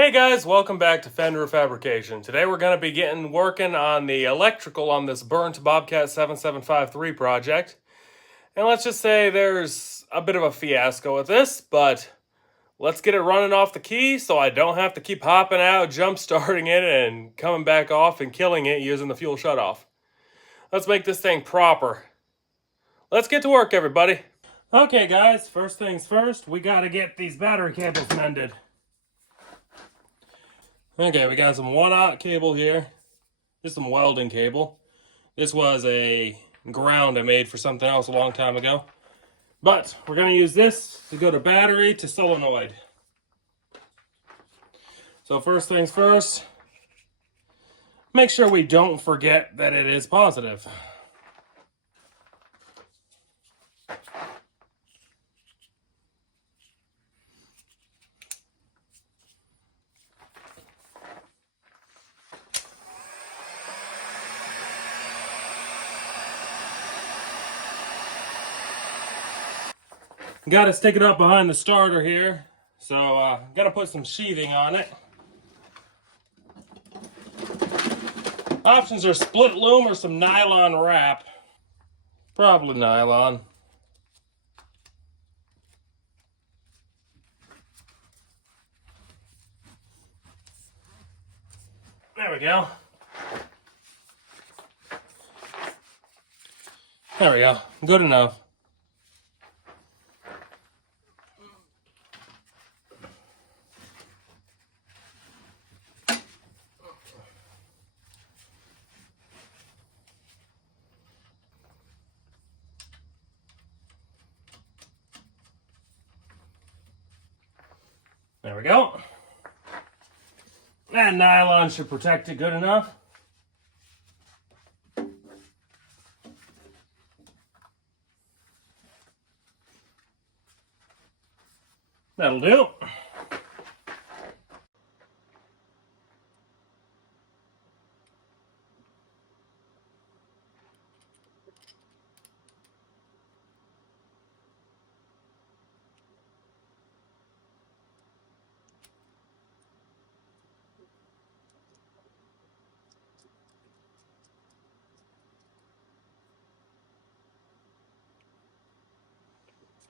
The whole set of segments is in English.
Hey guys, welcome back to Fender Fabrication. Today we're going to be working on the electrical on this burnt Bobcat 7753 project. And let's just say there's a bit of a fiasco with this, but let's get it running off the key so I don't have to keep hopping out, jump starting it, and coming back off and killing it using the fuel shutoff. Let's make this thing proper. Let's get to work, everybody. Okay guys, first things first, we got to get these battery cables mended. Okay, we got some 1/0 cable here. This is some welding cable. This was a ground I made for something else a long time ago. But we're going to use this to go to battery to solenoid. So first things first, make sure we don't forget that it is positive. Got to stick it up behind the starter here. So got to put some sheathing on it. Options are split loom or some nylon wrap. Probably nylon. There we go. There we go. Good enough. There we go. That nylon should protect it good enough. That'll do.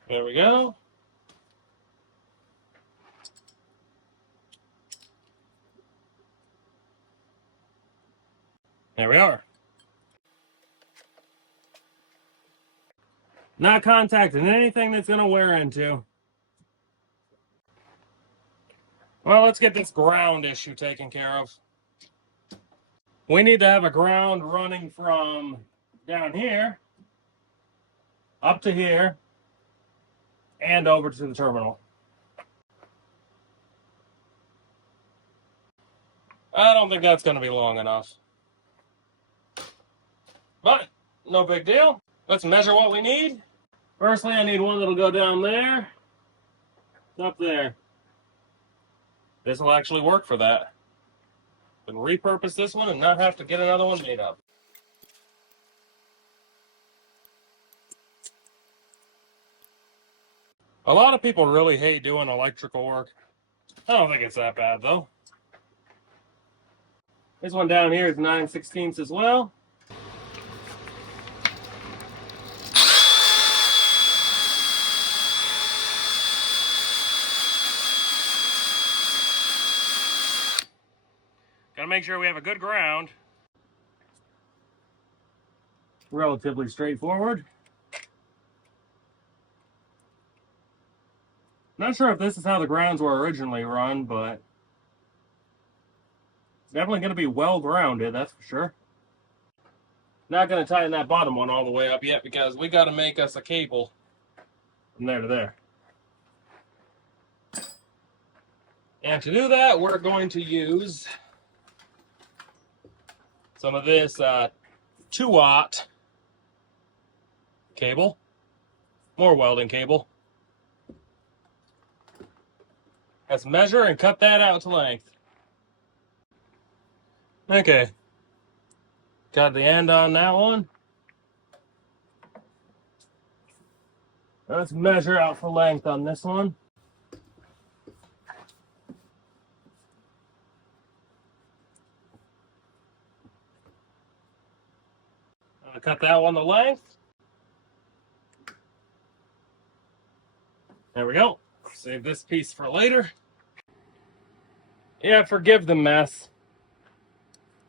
There we go. There we are. Not contacting anything that's going to wear into. Well, let's get this ground issue taken care of. We need to have a ground running from down here up to here and over to the terminal. I don't think that's going to be long enough. But no big deal. Let's measure what we need. Firstly, I need one that'll go down there, up there. This will actually work for that. We can repurpose this one and not have to get another one made up. A lot of people really hate doing electrical work. I don't think it's that bad though. This one down here is 9/16 as well. Gotta make sure we have a good ground. Relatively straightforward. Not sure if this is how the grounds were originally run, but it's definitely going to be well grounded, that's for sure. Not going to tighten that bottom one all the way up yet because we got to make us a cable from there to there. And to do that, we're going to use some of this 2/0 cable, more welding cable. Let's measure and cut that out to length. Okay, got the end on that one. Let's measure out for length on this one. I'll cut that one the length. There we go. Save this piece for later. Yeah, forgive the mess.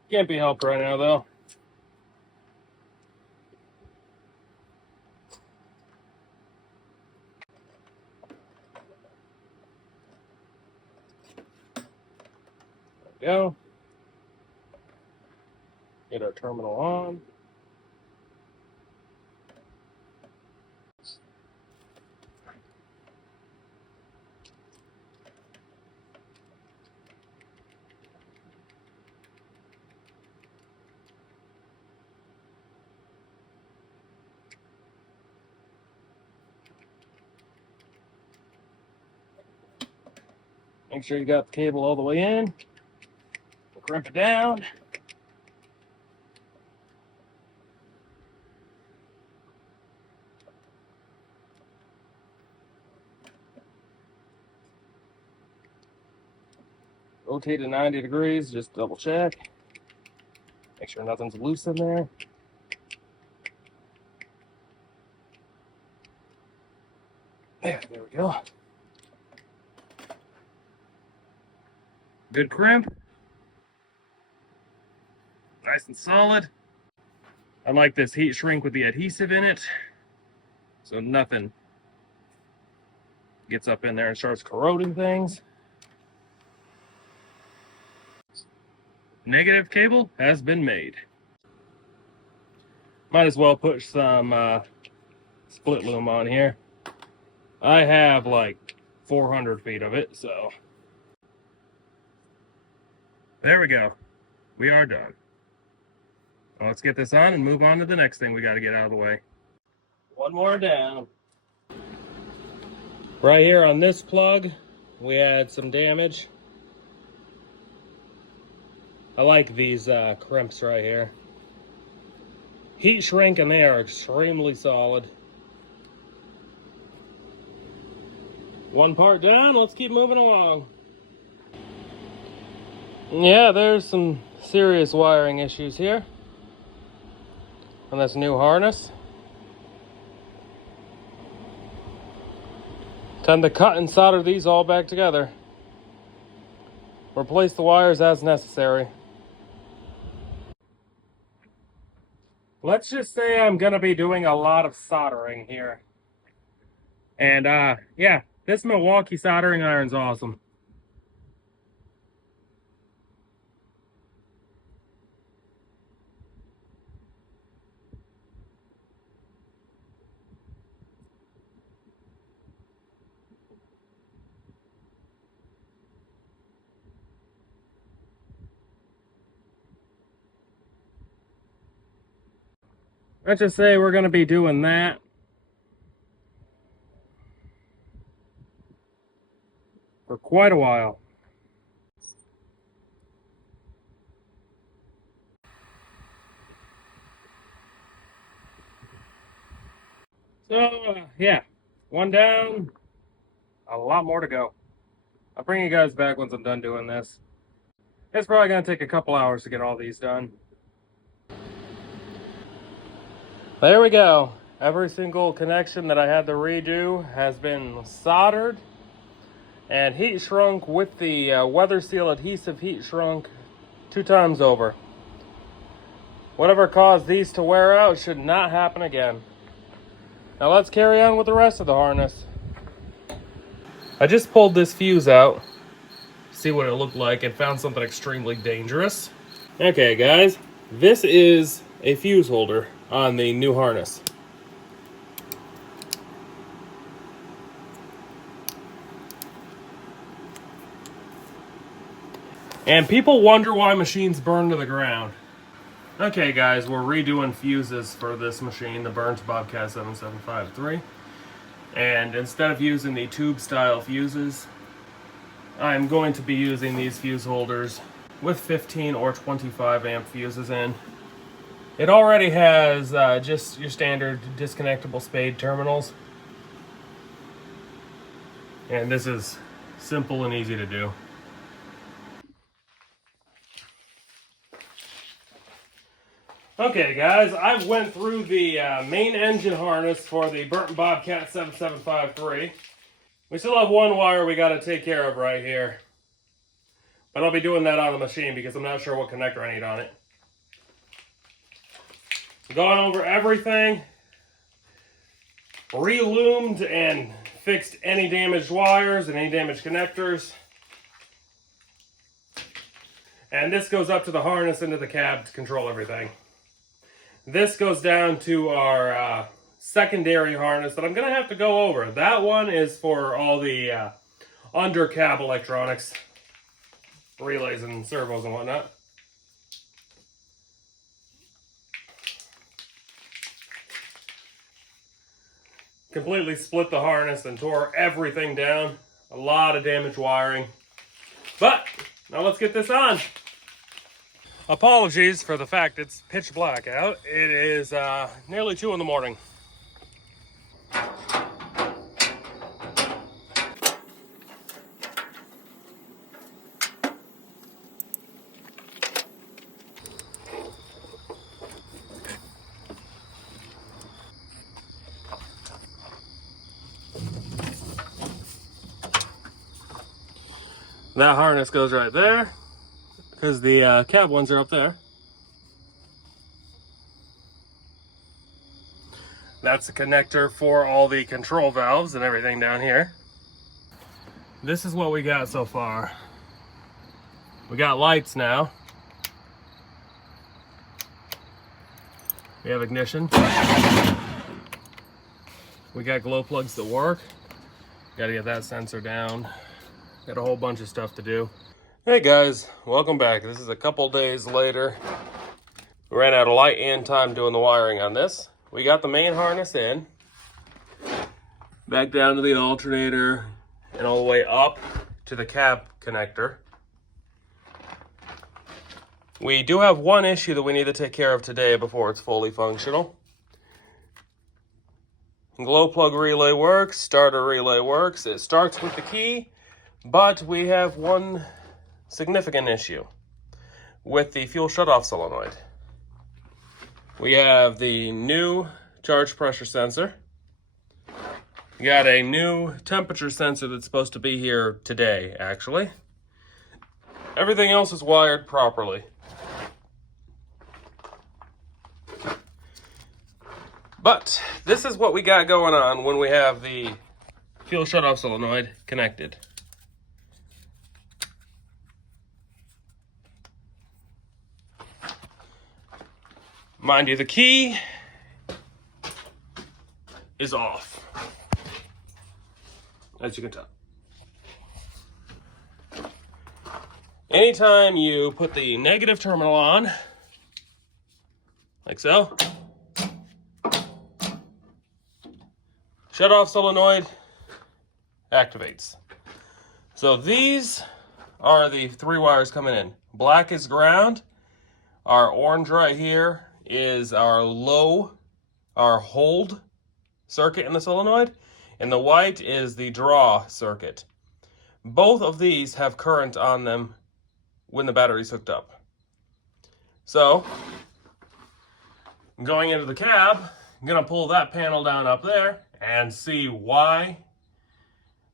Can't be helped right now, though. There we go. Get our terminal on. Make sure you got the cable all the way in. Crimp it down. Rotate it 90 degrees, just double check. Make sure nothing's loose in there. There we go. Good crimp. Nice and solid. I like this heat shrink with the adhesive in it, so nothing gets up in there and starts corroding things. Negative cable has been made. Might as well put some split loom on here. I have like 400 feet of it, so there we go. We are done. Well, let's get this on and move on to the next thing we got to get out of the way. One more down. Right here on this plug, we had some damage. I like these crimps right here. Heat shrink and they are extremely solid. One part done, let's keep moving along. Yeah, there's some serious wiring issues here on this new harness. Time to cut and solder these all back together. Replace the wires as necessary. Let's just say I'm gonna be doing a lot of soldering here. And yeah, this Milwaukee soldering iron's awesome. Let's just say we're gonna be doing that for quite a while. So, yeah, one down, a lot more to go. I'll bring you guys back once I'm done doing this. It's probably gonna take a couple hours to get all these done. There we go. Every single connection that I had to redo has been soldered and heat shrunk with the weather seal adhesive heat shrunk 2 times over. Whatever caused these to wear out should not happen again. Now let's carry on with the rest of the harness. I just pulled this fuse out, see what it looked like, and found something extremely dangerous. Okay guys, this is a fuse holder on the new harness. And people wonder why machines burn to the ground. Okay guys, we're redoing fuses for this machine, the Burns Bobcat 7753. And instead of using the tube style fuses, I'm going to be using these fuse holders with 15 or 25 amp fuses in. It already has just your standard disconnectable spade terminals. And this is simple and easy to do. Okay guys, I've went through the main engine harness for the Burton Bobcat 7753. We still have one wire we got to take care of right here. But I'll be doing that on the machine because I'm not sure what connector I need on it. Going over everything. Re-loomed and fixed any damaged wires and any damaged connectors. And this goes up to the harness into the cab to control everything. This goes down to our secondary harness that I'm going to have to go over. That one is for all the under cab electronics, relays and servos and whatnot. Completely split the harness and tore everything down. A lot of damaged wiring. But now let's get this on. Apologies for the fact it's pitch black out. It is nearly 2 in the morning. That harness goes right there because the cab ones are up there. That's the connector for all the control valves and everything down here. This is what we got so far. We got lights now. We have ignition. We got glow plugs that work. Got to get that sensor down. Got a whole bunch of stuff to do. Hey guys, welcome back. This is a couple days later. We ran out of light and time doing the wiring on this. We got the main harness in, back down to the alternator, and all the way up to the cab connector. We do have one issue that we need to take care of today before it's fully functional. Glow plug relay works, starter relay works. It starts with the key, but we have one significant issue with the fuel shutoff solenoid. We have the new charge pressure sensor. We got a new temperature sensor that's supposed to be here today, actually. Everything else is wired properly. But this is what we got going on when we have the fuel shutoff solenoid connected. Mind you, the key is off, as you can tell. Anytime you put the negative terminal on, like so, shut-off solenoid activates. So these are the 3 wires coming in. Black is ground. Our orange right here is our hold circuit in the solenoid, and the white is the draw circuit. Both of these have current on them when the battery's hooked up. So, going into the cab, I'm gonna pull that panel down up there and see why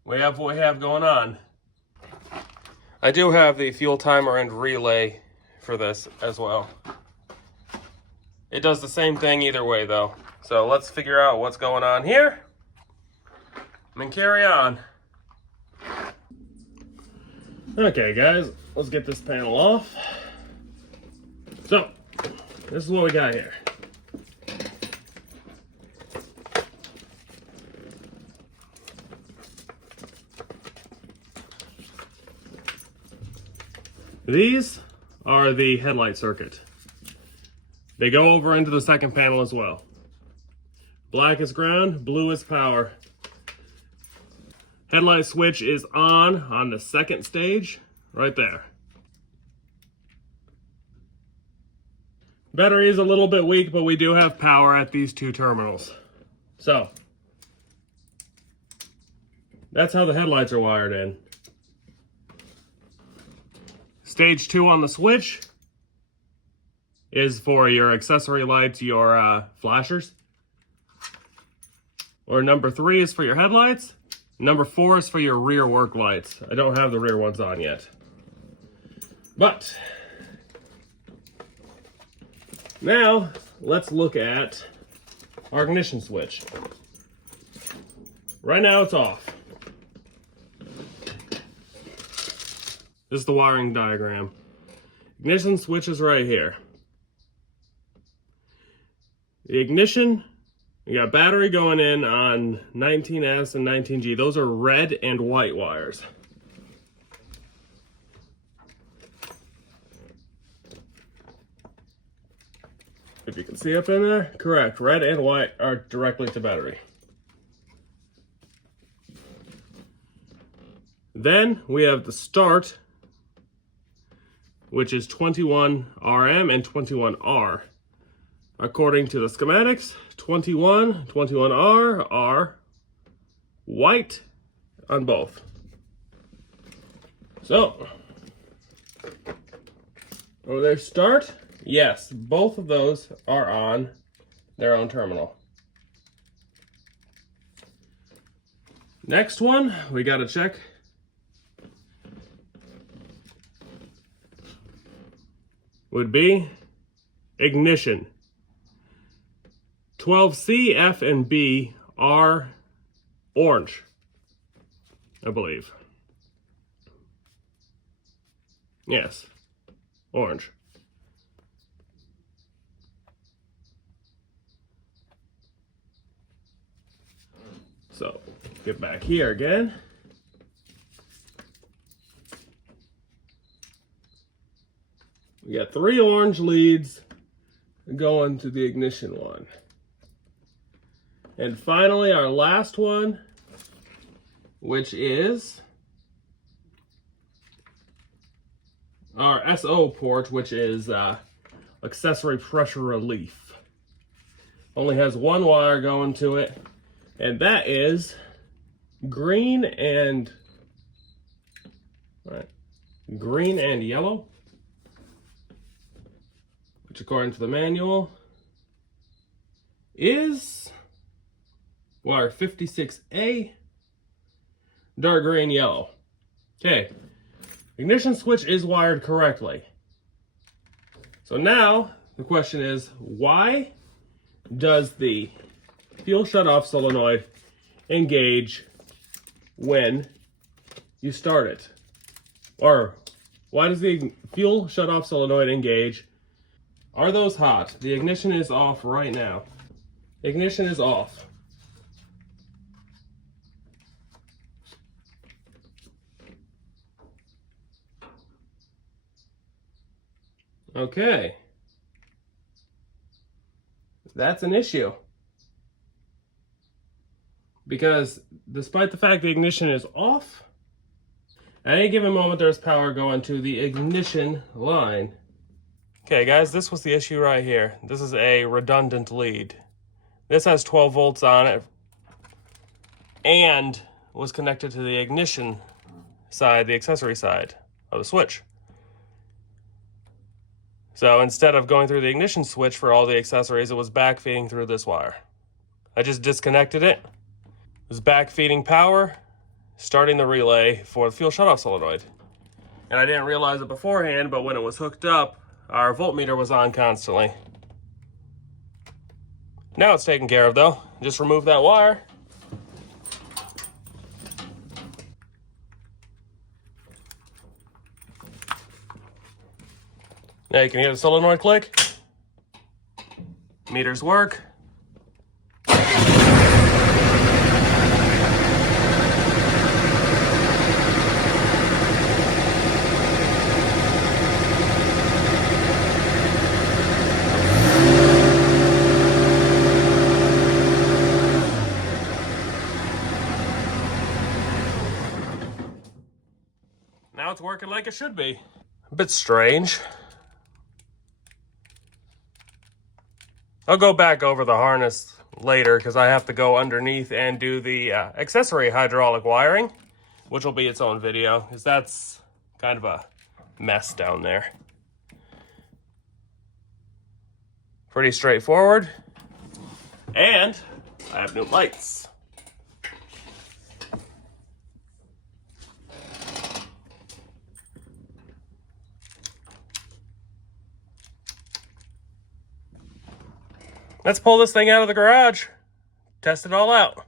we have what we have going on. I do have the fuel timer and relay for this as well. It does the same thing either way though. So let's figure out what's going on here and then carry on. Okay guys, let's get this panel off. So, this is what we got here. These are the headlight circuit. They go over into the second panel as well. Black is ground, blue is power. Headlight switch is on the second stage, right there. Battery is a little bit weak, but we do have power at these 2 terminals. So, that's how the headlights are wired in. Stage 2 on the switch is for your accessory lights, your flashers. Or number 3 is for your headlights. Number 4 is for your rear work lights. I don't have the rear ones on yet. But now let's look at our ignition switch. Right now it's off. This is the wiring diagram. Ignition switch is right here. The ignition, you got battery going in on 19S and 19G. Those are red and white wires. If you can see up in there, correct. Red and white are directly to battery. Then we have the start, which is 21 RM and 21 R. According to the schematics, 21, 21R are white on both. So, over there, start. Yes, both of those are on their own terminal. Next one, we got to check would be ignition. 12C, F, and B are orange, I believe. Yes, orange. So, get back here again. We got 3 orange leads going to the ignition one. And finally, our last one, which is our SO port, which is accessory pressure relief. Only has 1 wire going to it, and that is green and yellow, which according to the manual is wire 56A, dark green, yellow. Okay, ignition switch is wired correctly. So now the question is, why does the fuel shutoff solenoid engage when you start it? Or why does the fuel shutoff solenoid engage? Are those hot? The ignition is off right now. Ignition is off. Okay. That's an issue. Because despite the fact the ignition is off, at any given moment there's power going to the ignition line. Okay guys, this was the issue right here. This is a redundant lead. This has 12 volts on it and was connected to the ignition side, the accessory side of the switch. So instead of going through the ignition switch for all the accessories, it was backfeeding through this wire. I just disconnected it. It was backfeeding power, starting the relay for the fuel shutoff solenoid. And I didn't realize it beforehand, but when it was hooked up, our voltmeter was on constantly. Now it's taken care of though. Just remove that wire. Now you can hear the solenoid click. Meters work. Now it's working like it should be. A bit strange. I'll go back over the harness later because I have to go underneath and do the accessory hydraulic wiring, which will be its own video because that's kind of a mess down there. Pretty straightforward. And I have new lights. Let's pull this thing out of the garage, test it all out.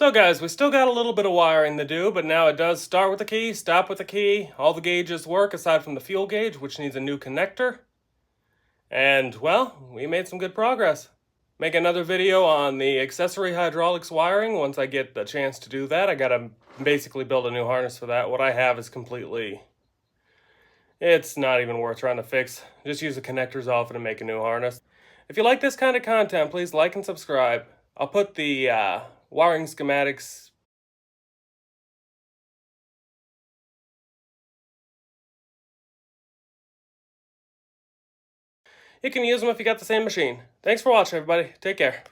So guys, we still got a little bit of wiring to do, but now it does start with the key, stop with the key. All the gauges work aside from the fuel gauge, which needs a new connector. And, well, we made some good progress. Make another video on the accessory hydraulics wiring once I get the chance to do that. I gotta basically build a new harness for that. What I have is completely... it's not even worth trying to fix. Just use the connectors off it and make a new harness. If you like this kind of content, please like and subscribe. I'll put the wiring schematics. You can use them if you got the same machine. Thanks for watching, everybody. Take care.